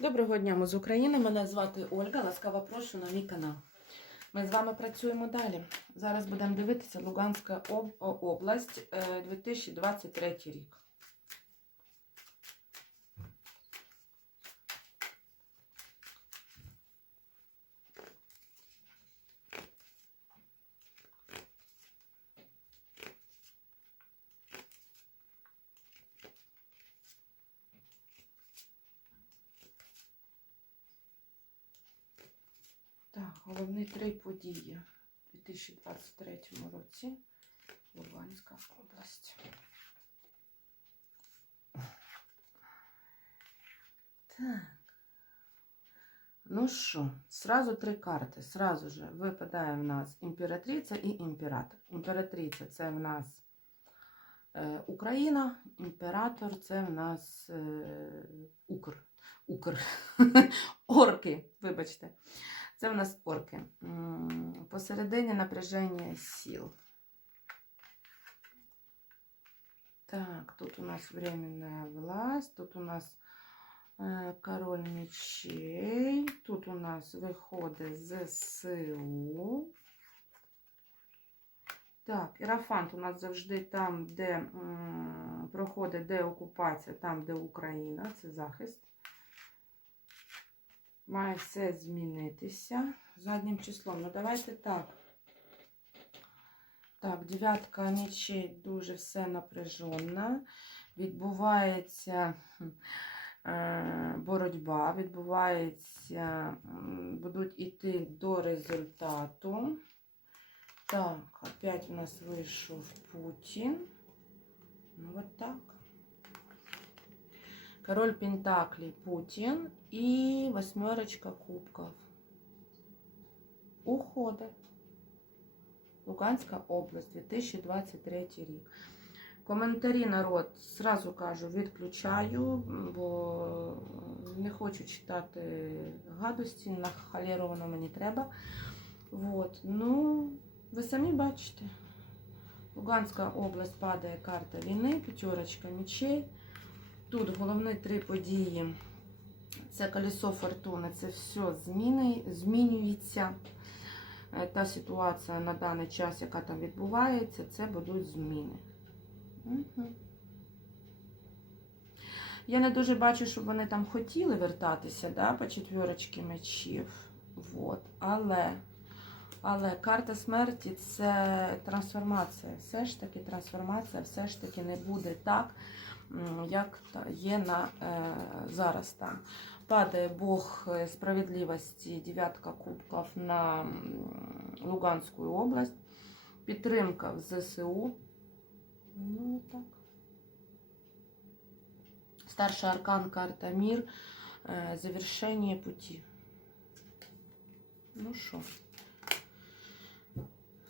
Доброго дня, ми з України. Мене звати Ольга. Ласкаво прошу на мій канал. Ми з вами працюємо далі. Зараз будемо дивитися Луганська об- область, е, 2023 рік. Так, головні три події у 2023 році. Луганська область. Так. Ну що, сразу три карти. Сразу же випадає в нас імператриця і імператор. Імператриця це в нас е, Україна, імператор це в нас е, Укр. Укр. Орки, вибачте. Це в нас орки. Посередині напряження сил. Так, тут у нас временная власть, тут у нас е, король мечей, тут у нас виходить ЗСУ. Так, Ірафант у нас завжди там, де проходить деокупація, там, де Україна, це захист. Має все змінитися заднім числом. Ну, давайте так. Так, дев'ятка мечей дуже все напряжена. Відбувається е, боротьба, відбувається, будуть йти до результату. Так, опять у нас вийшов Путін. Ну, вот так. Король Пентаклей Путин и восьмерочка кубков. Уходи. Луганська область, 2023 рік. Коментарі народ, зразу кажу, відключаю, бо не хочу читати гадості, на халеру воно мені треба. Вот. Ну, ви самі бачите. Луганська область падає карта війни, п'ятерочка мечей. Тут головні три події. Це колесо фортуни, це все зміни, змінюється. Е, Та ситуація на даний час, яка там відбувається, це будуть зміни. Угу. Я не дуже бачу, щоб вони там хотіли вертатися да, по четвірочці мечів. Вот. Але, але карта смерті це трансформація. Все ж таки трансформація, все ж таки не буде так, як є на, е, зараз там. Падає Бог е, справедливості, дев'ятка кубків на Луганську область. Підтримка в ЗСУ. Ну, так. Старший аркан карта Мир. Е, Завершення пути. Ну що?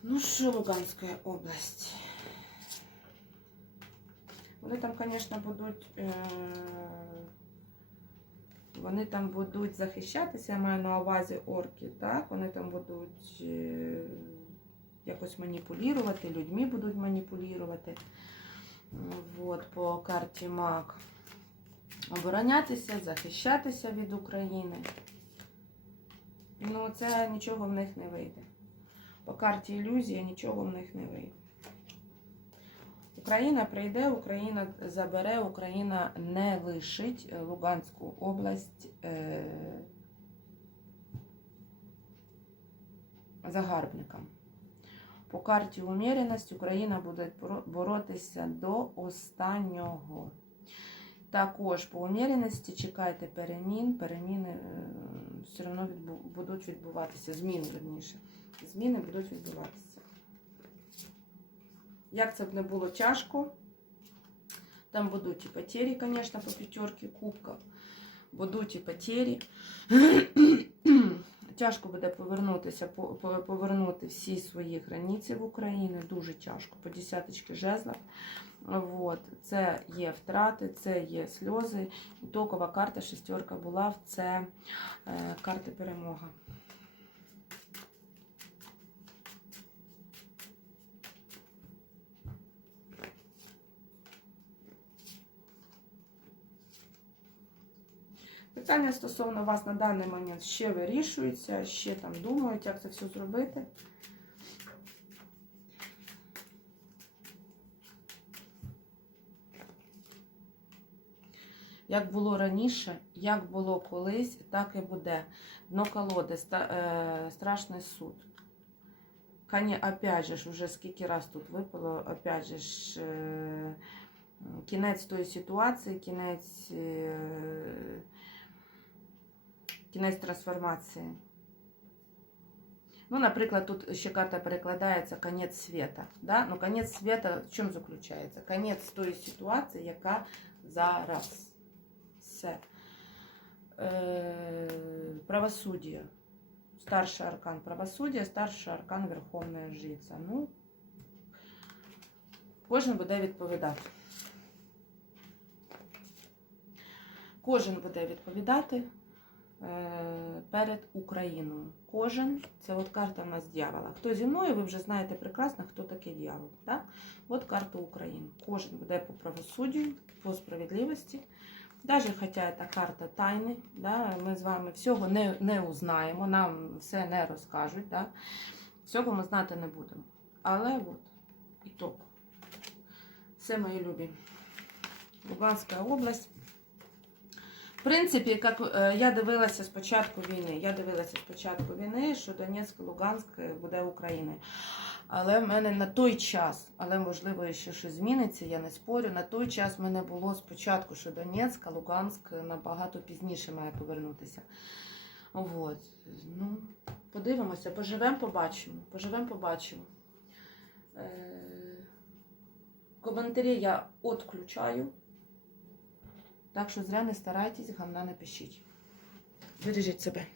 Ну що, Луганська область? Вони там, звісно, будуть. Е... Вони там будуть захищатися, я маю на увазі орки, так? Вони там будуть е, якось маніпулювати, людьми будуть маніпулювати. Вот, по карті МАК. Оборонятися, захищатися від України. Ну, це нічого в них не вийде. По карті ілюзія нічого в них не вийде. Україна прийде, Україна забере, Україна не лишить е, Луганську область е, загарбникам. По карті уміреність Україна буде боротися до останнього. Також по уміреності чекайте перемін. Переміни е, все одно будуть відбуватися. Зміни, верніше. Зміни будуть відбуватися. Як це б не було тяжко. Там будуть і потері, звісно, по п'ятерці кубків. Будуть і потері. Тяжко буде повернутися, по- по- повернути всі свої границі в Україну. Дуже тяжко. По десяточки жезлів. Вот. Це є втрати, це є сльози. Ітокова карта шестерка була це е, карта перемога. Питання стосовно вас на даний момент ще вирішуються, ще там думають, як це все зробити. Як було раніше, як було колись, так і буде. Дно колоди, е, страшний суд. Коні, опять же ж, уже скільки раз тут випало, опять же е, кінець тої ситуації, кінець, е, кінець трансформації. Ну, наприклад, тут ще карта перекладається конець світа. Да? Ну, конець світа в чому заключається? Конець тої ситуації, яка зараз. Все. Е, правосуддя. Старший аркан правосуддя, старший аркан Верховна Жриця. Ну, кожен буде відповідати. Кожен буде відповідати е, Перед Україною. Кожен, це от карта в нас дьявола. Хто зі мною, ви вже знаєте прекрасно, хто такий дьявол. Так? От карта України. Кожен буде по правосуддю, по справедливості. Даже хоча це карта тайни, да, ми з вами всього не, не узнаємо, нам все не розкажуть, да, всього ми знати не будемо. Але от, ітог. Все мої любі. Луганська область. Принципі, як е, я дивилася з початку війни, я дивилася з початку війни, що Донецьк, Луганськ буде Україною. Але в мене на той час, але можливо ще щось зміниться, я не спорю. На той час в мене було спочатку, що Донецьк, а Луганськ набагато пізніше має повернутися. От. Ну, подивимося, поживемо, побачимо. Поживемо, побачимо. Е, Коментарі я відключаю. Так що зря не старайтесь, гамна не пишіть. Бережіть себе.